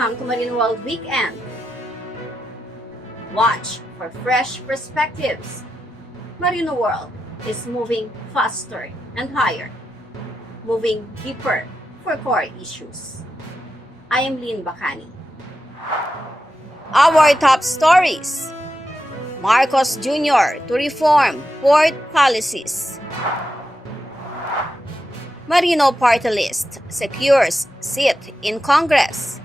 Welcome to Marine World Weekend. Watch for fresh perspectives. Marino World is moving faster and higher, moving deeper for core issues. I am Lynn Bacani. Our top stories. Marcos Jr. to reform port policies. Marino party list secures seat in Congress.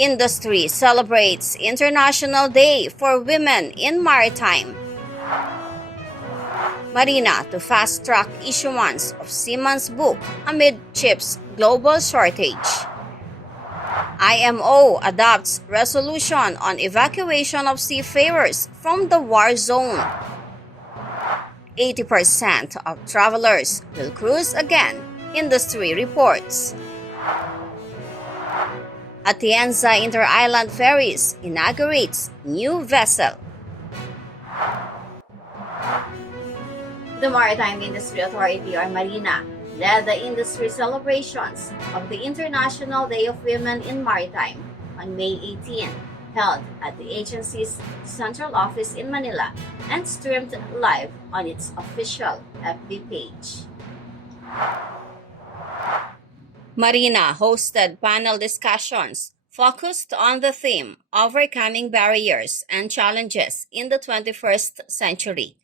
Industry celebrates International Day for Women in Maritime. Marina to fast-track issuance of SEAMAN'S book amid chips global shortage. IMO adopts resolution on evacuation of seafarers from the war zone. 80% of travelers will cruise again, industry reports. ATIENZA inter-island ferries inaugurates new vessel. The Maritime Industry Authority, or MARINA, led the industry celebrations of the International Day of Women in Maritime on May 18, held at the agency's central office in Manila and streamed live on its official FB page. Marina hosted panel discussions focused on the theme Overcoming Barriers and Challenges in the 21st Century.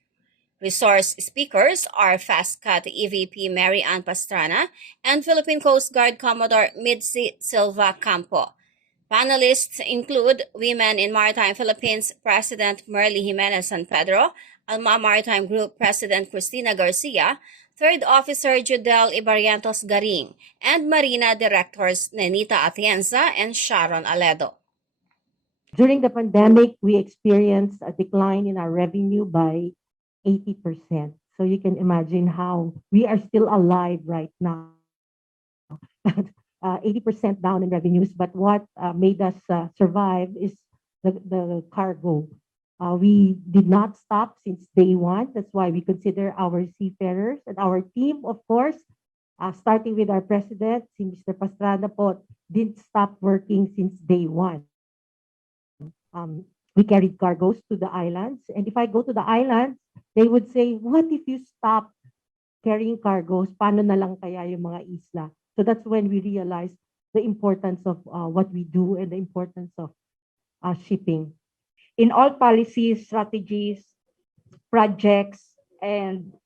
Resource speakers are FASTCAT EVP Mary Ann Pastrana and Philippine Coast Guard Commodore Midsi Silva Campo. Panelists include Women in Maritime Philippines President Merly Jimenez San Pedro, Alma Maritime Group President Cristina Garcia, Third Officer Judel Ibarrientos Garing, and Marina Directors Nenita Atienza and Sharon Aledo. During the pandemic, we experienced a decline in our revenue by 80%. So you can imagine how we are still alive right now. 80% down in revenues, but what made us survive is the cargo. We did not stop since day one. That's why we consider our seafarers and our team, of course, starting with our president, si Mr. Pastrana po, didn't stop working since day one. We carried cargoes to the islands, and if I go to the islands, they would say, what if you stop carrying cargoes? Paano na lang kaya yung mga isla? So that's when we realized the importance of what we do and the importance of shipping. In all policies, strategies, projects, and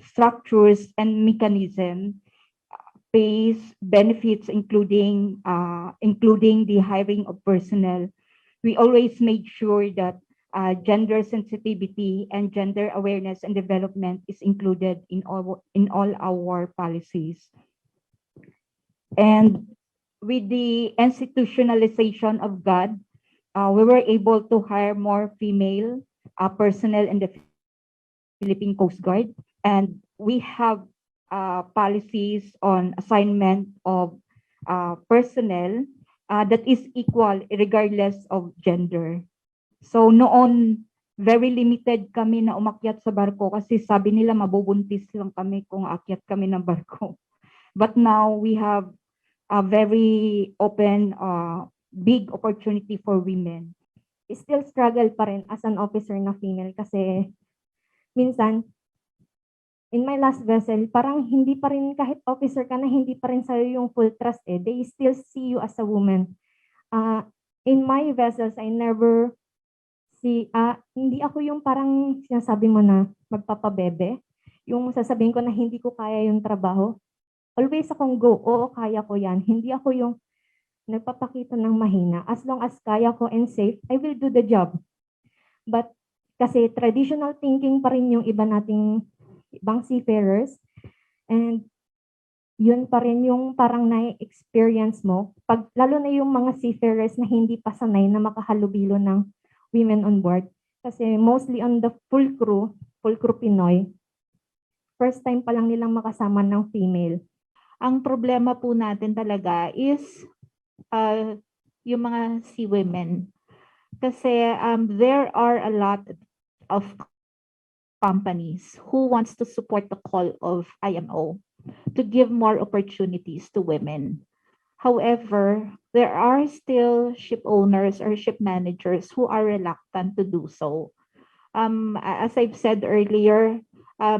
structures and mechanism, pays, benefits, including the hiring of personnel, we always make sure that gender sensitivity and gender awareness and development is included in all our policies. And with the institutionalization of GOD, we were able to hire more female personnel in the Philippine Coast Guard, and we have policies on assignment of personnel that is equal regardless of gender. So noon, very limited kami na umakyat sa barko kasi sabi nila mabubuntis lang kami kung akyat kami ng barko. But now we have a very open, big opportunity for women. Still struggle pa rin as an officer na female kasi minsan, in my last vessel, parang hindi pa rin, kahit officer ka na, hindi pa rin sa'yo yung full trust eh. They still see you as a woman. In my vessels, I never see, hindi ako yung parang sinasabi mo na magpapabebe. Yung sasabihin ko na hindi ko kaya yung trabaho. Always akong go, oo, kaya ko yan. Hindi ako yung nagpapakita ng mahina. As long as kaya ko and safe, I will do the job. But kasi traditional thinking pa rin yung ibang seafarers. And yun pa rin yung parang na-experience mo. Lalo na yung mga seafarers na hindi pa sanay na makahalubilo ng women on board. Kasi mostly on the full crew Pinoy, first time pa lang nilang makasama ng female. Ang problema po natin talaga is yung mga sea women. Kasi there are a lot of companies who wants to support the call of IMO to give more opportunities to women. However, there are still ship owners or ship managers who are reluctant to do so. As I've said earlier,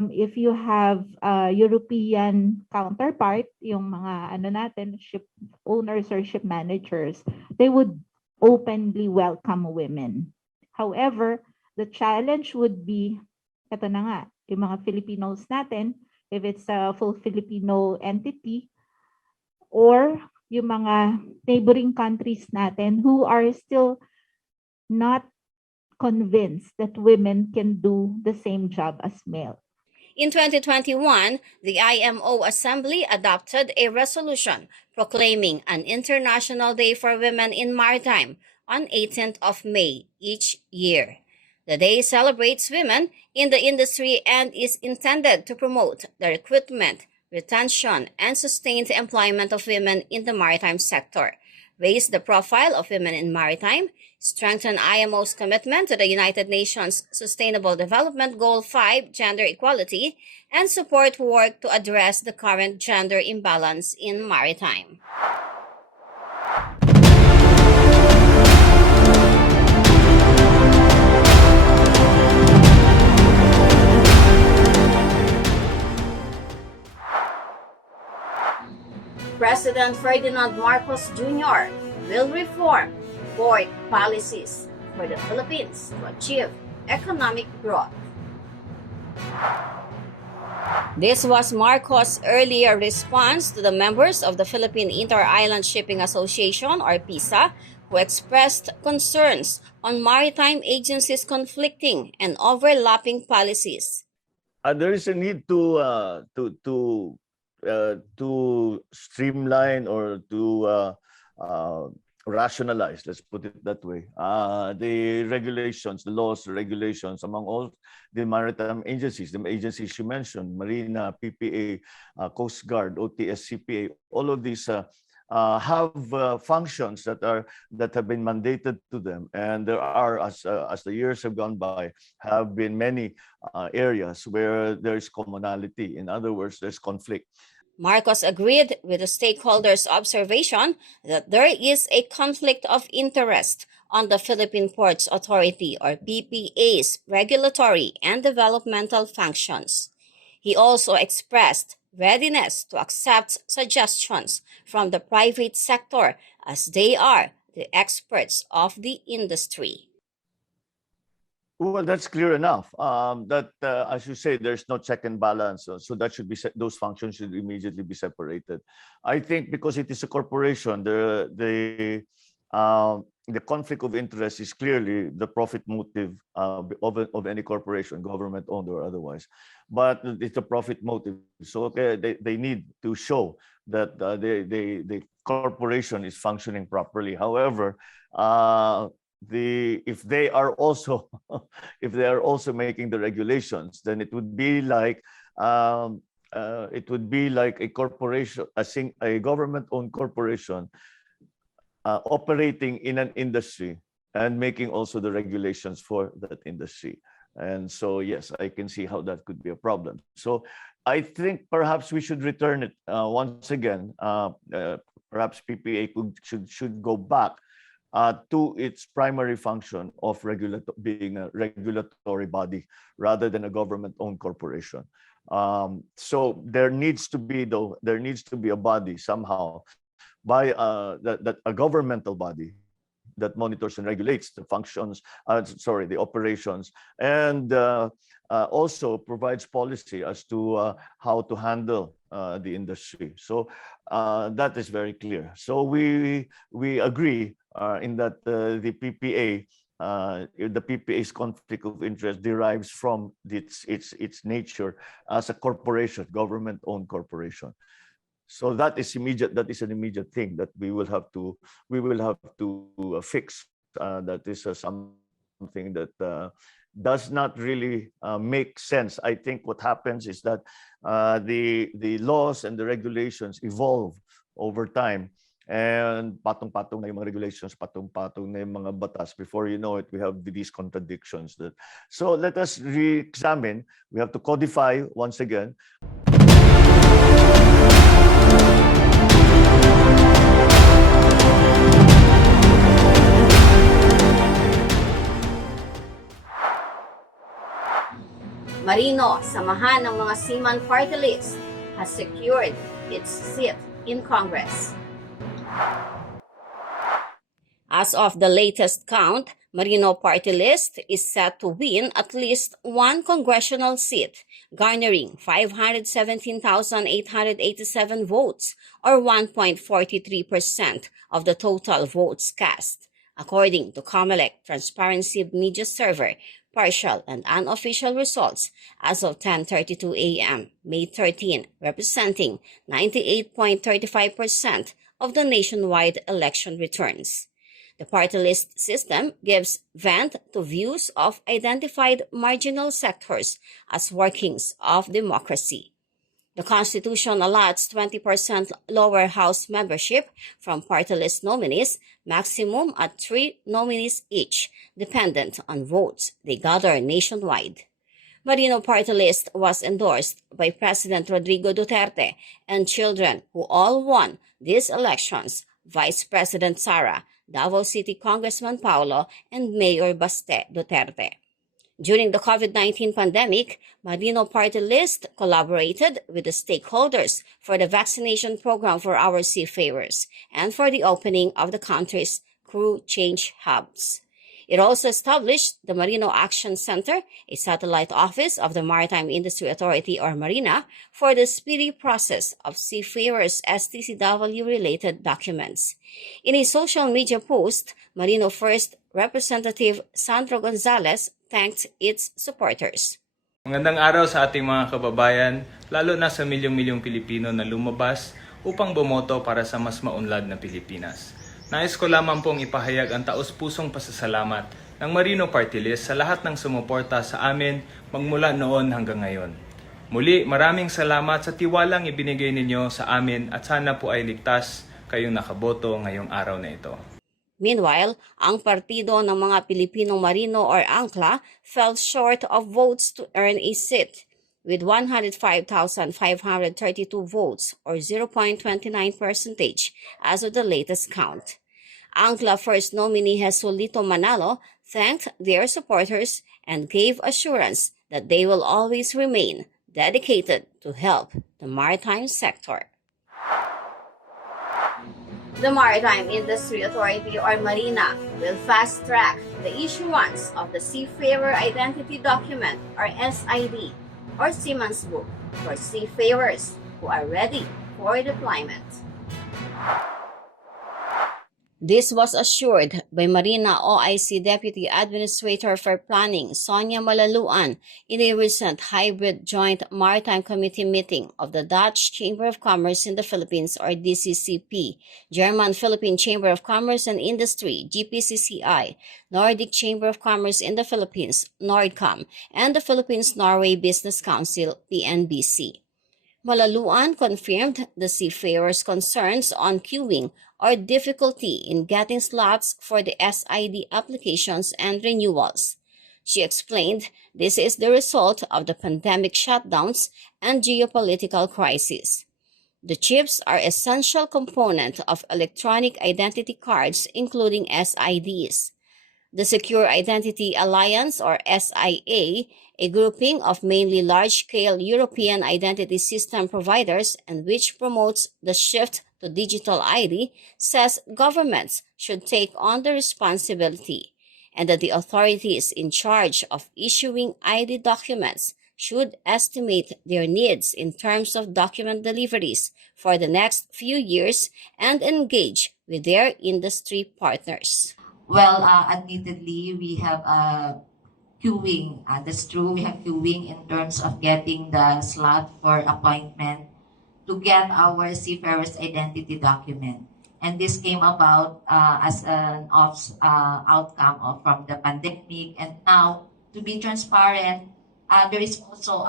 if you have a European counterpart, yung mga ship owners or ship managers, they would openly welcome women. However, the challenge would be, eto na nga, yung mga Filipinos natin, if it's a full Filipino entity, or yung mga neighboring countries natin who are still not convinced that women can do the same job as male. In 2021, the IMO Assembly adopted a resolution proclaiming an International Day for Women in Maritime on 18th of May each year. The day celebrates women in the industry and is intended to promote the recruitment, retention, and sustained employment of women in the maritime sector, raise the profile of women in maritime, strengthen IMO's commitment to the United Nations Sustainable Development Goal 5, gender equality, and support work to address the current gender imbalance in maritime. President Ferdinand Marcos Jr. will reform port policies for the Philippines to achieve economic growth. This was Marcos' earlier response to the members of the Philippine Inter-Island Shipping Association, or PISA, who expressed concerns on maritime agencies' conflicting and overlapping policies. There is a need to streamline or to rationalize, let's put it that way, the regulations, the laws, regulations among all the maritime agencies, the agencies you mentioned, Marina, PPA, Coast Guard, OTS, CPA, all of these have functions that have been mandated to them, and there are, as the years have gone by, have been many areas where there is commonality. In other words, there's conflict. Marcos agreed with the stakeholders' observation that there is a conflict of interest on the Philippine Ports Authority, or PPA's regulatory and developmental functions. He also expressed readiness to accept suggestions from the private sector, as they are the experts of the industry. Well, that's clear enough. That, as you say, there's no check and balance, so that should be those functions should immediately be separated. I think because it is a corporation, the conflict of interest is clearly the profit motive of any corporation, government owned or otherwise. But it's a profit motive, so okay, they need to show that the corporation is functioning properly. However, if they are also making the regulations, then it would be like a corporation, a government-owned corporation operating in an industry and making also the regulations for that industry. And so, yes, I can see how that could be a problem. So I think perhaps we should return it once again. Perhaps PPA should go back to its primary function of being a regulatory body rather than a government-owned corporation. So there needs to be a body somehow, by a governmental body that monitors and regulates the functions, the operations, and also provides policy as to how to handle the industry. So that is very clear. So we agree in that the PPA's conflict of interest derives from its nature as a corporation, government-owned corporation. So that is immediate. That is an immediate thing that we will have to fix. That is something that does not really make sense. I think what happens is that the laws and the regulations evolve over time, And patong-patong na yung mga regulations, patong-patong na yung mga batas. Before you know it, we have these contradictions. So let us re-examine. We have to codify once again. Marino, samahan ng mga seaman party list, has secured its seat in Congress. As of the latest count, Marino party list is set to win at least one congressional seat, garnering 517,887 votes, or 1.43% of the total votes cast, according to COMELEC Transparency Media Server. Partial and unofficial results as of 10:32 a.m. May 13, representing 98.35% of the nationwide election returns. The party list system gives vent to views of identified marginal sectors as workings of democracy. The Constitution allots 20% lower House membership from party list nominees, maximum at 3 nominees each, dependent on votes they gather nationwide. Marino party list was endorsed by President Rodrigo Duterte and children who all won these elections, Vice President Sara, Davao City Congressman Paulo, and Mayor Baste Duterte. During the COVID-19 pandemic, Marino party list collaborated with the stakeholders for the vaccination program for our seafarers and for the opening of the country's crew change hubs. It also established the Marino Action Center, a satellite office of the Maritime Industry Authority or MARINA, for the speedy process of seafarers' STCW-related documents. In a social media post, Marino First Representative Sandro Gonzalez thanked its supporters. Magandang araw sa ating mga kababayan, lalo na sa milyong-milyong Pilipino na lumabas upang bumoto para sa mas maunlad na Pilipinas. Nais ko lamang pong ipahayag ang taos-pusong pasasalamat ng Marino Party List sa lahat ng sumuporta sa amin magmula noon hanggang ngayon. Muli, maraming salamat sa tiwalang ibinigay ninyo sa amin at sana po ay ligtas kayong nakaboto ngayong araw na ito. Meanwhile, ang partido ng mga Pilipinong Marino or ANCLA fell short of votes to earn a seat, with 105,532 votes or 0.29% as of the latest count. ANCLA first nominee Jesulito Manalo thanked their supporters and gave assurance that they will always remain dedicated to help the maritime sector. The Maritime Industry Authority or MARINA will fast-track the issuance of the Seafarer Identity Document or SID or SEAMAN'S book for seafarers who are ready for deployment. This was assured by Marina OIC Deputy Administrator for Planning Sonia Malaluan in a recent hybrid joint Maritime Committee meeting of the Dutch Chamber of Commerce in the Philippines or DCCP, German-Philippine Chamber of Commerce and Industry GPCCI, Nordic Chamber of Commerce in the Philippines NORDCOM, and the Philippines-Norway Business Council PNBC. Malaluan confirmed the seafarers' concerns on queuing or difficulty in getting slots for the SID applications and renewals. She explained this is the result of the pandemic shutdowns and geopolitical crisis. The chips are essential component of electronic identity cards, including SIDs. The Secure Identity Alliance or SIA, a grouping of mainly large-scale European identity system providers and which promotes the shift to digital ID, says governments should take on the responsibility and that the authorities in charge of issuing ID documents should estimate their needs in terms of document deliveries for the next few years and engage with their industry partners. Well, admittedly, we have queuing. That's true. We have queuing in terms of getting the slot for appointment to get our seafarer's identity document. And this came about as an outcome from the pandemic. And now, to be transparent, there is also,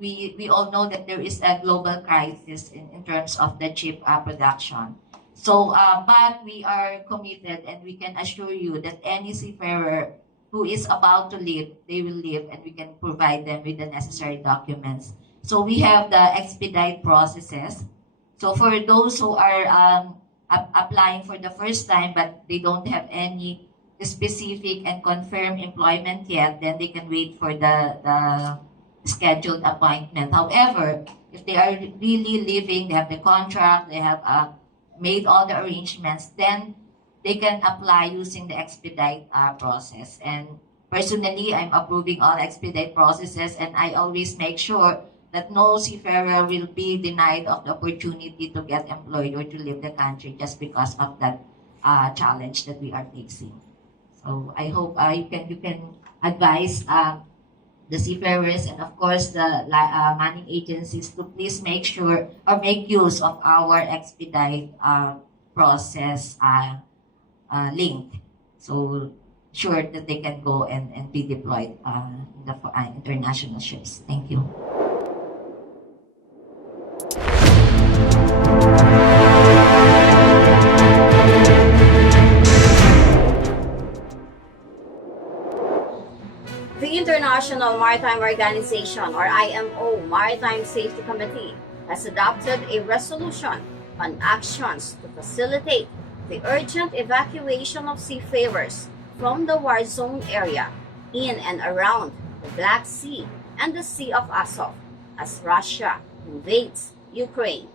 we all know that there is a global crisis in terms of the chip production. So, but we are committed, and we can assure you that any seafarer who is about to leave, they will leave, and we can provide them with the necessary documents. So we have the expedite processes. So for those who are applying for the first time, but they don't have any specific and confirmed employment yet, then they can wait for the scheduled appointment. However, if they are really leaving, they have the contract, they have made all the arrangements, then they can apply using the expedite process. And personally, I'm approving all expedite processes, and I always make sure that no seafarer will be denied of the opportunity to get employed or to leave the country just because of that challenge that we are facing. So I hope you can advise the seafarers and of course the manning agencies to please make sure or make use of our expedite process link. So sure that they can go and be deployed in the international ships. Thank you. The International Maritime Organization, or IMO, Maritime Safety Committee, has adopted a resolution on actions to facilitate the urgent evacuation of seafarers from the war zone area in and around the Black Sea and the Sea of Azov as Russia invades Ukraine.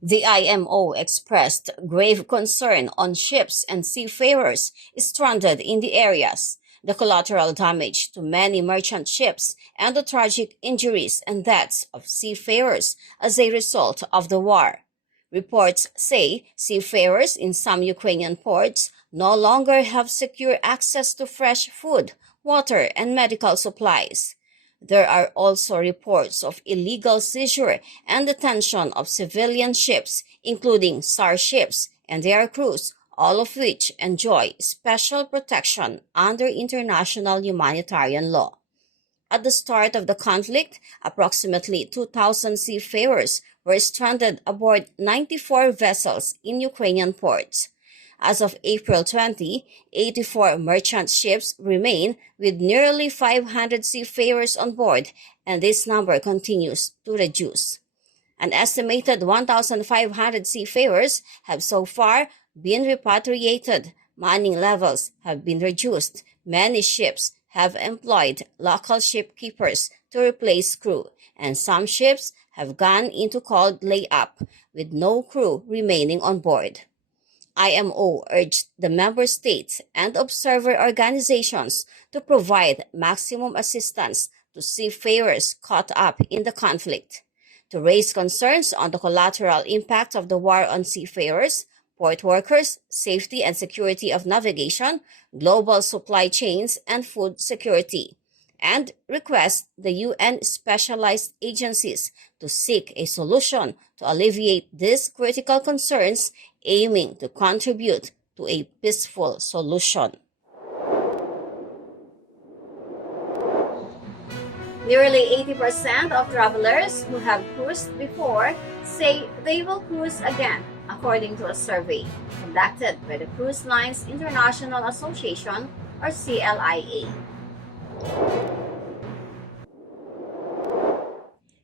The IMO expressed grave concern on ships and seafarers stranded in the areas, the collateral damage to many merchant ships, and the tragic injuries and deaths of seafarers as a result of the war. Reports say seafarers in some Ukrainian ports no longer have secure access to fresh food, water, and medical supplies. There are also reports of illegal seizure and detention of civilian ships, including SAR ships and their crews, all of which enjoy special protection under international humanitarian law. At the start of the conflict, approximately 2,000 seafarers were stranded aboard 94 vessels in Ukrainian ports. As of April 20, 84 merchant ships remain with nearly 500 seafarers on board, and this number continues to reduce. An estimated 1,500 seafarers have so far been repatriated. Manning levels have been reduced. Many ships have employed local shipkeepers to replace crew, and some ships have gone into cold layup with no crew remaining on board. IMO urged the member states and observer organizations to provide maximum assistance to seafarers caught up in the conflict, to raise concerns on the collateral impact of the war on seafarers, port workers, safety and security of navigation, global supply chains, and food security, and request the UN specialized agencies to seek a solution to alleviate these critical concerns, aiming to contribute to a peaceful solution. Nearly 80% of travelers who have cruised before say they will cruise again, according to a survey conducted by the Cruise Lines International Association, or CLIA.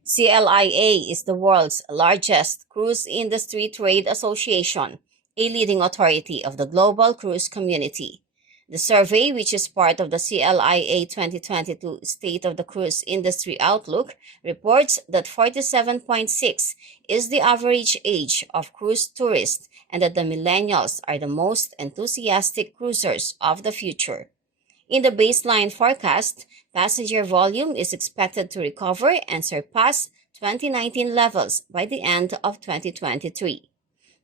CLIA is the world's largest cruise industry trade association, a leading authority of the global cruise community. The survey, which is part of the CLIA 2022 State of the Cruise Industry Outlook, reports that 47.6 is the average age of cruise tourists and that the millennials are the most enthusiastic cruisers of the future. In the baseline forecast, passenger volume is expected to recover and surpass 2019 levels by the end of 2023.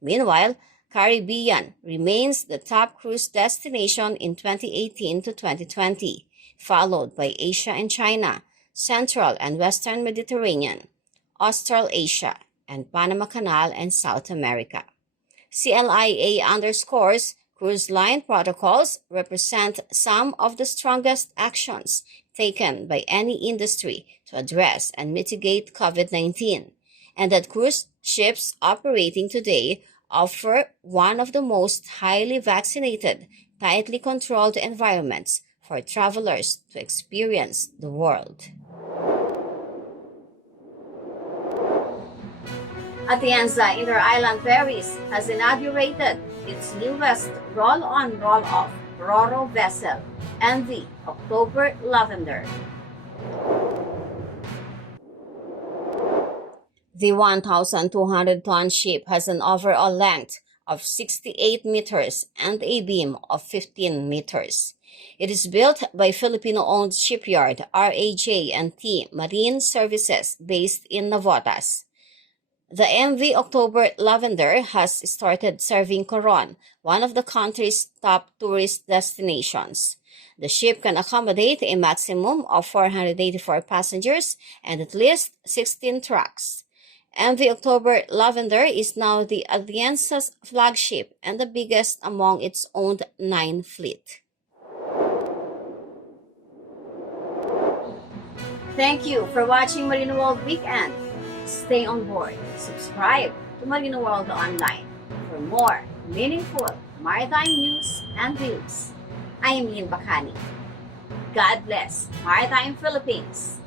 Meanwhile, Caribbean remains the top cruise destination in 2018 to 2020, followed by Asia and China, Central and Western Mediterranean, Australasia, and Panama Canal and South America. CLIA underscores cruise line protocols represent some of the strongest actions taken by any industry to address and mitigate COVID-19, and that cruise ships operating today offer one of the most highly vaccinated, tightly controlled environments for travelers to experience the world. ATIENZA Inter-Island Ferries has inaugurated its newest roll-on roll-off Ro-Ro vessel, MV October Lavender. The 1,200-ton ship has an overall length of 68 meters and a beam of 15 meters. It is built by Filipino-owned shipyard RAJ&T Marine Services based in Navotas. The MV October Lavender has started serving Coron, one of the country's top tourist destinations. The ship can accommodate a maximum of 484 passengers and at least 16 trucks. MV October Lavender is now the ATIENZA's flagship and the biggest among its owned 9 fleet. Thank you for watching Marino World Weekend. Stay on board. Subscribe to Marino World Online for more meaningful maritime news and views. I am Lynn Bacani. God bless Maritime Philippines.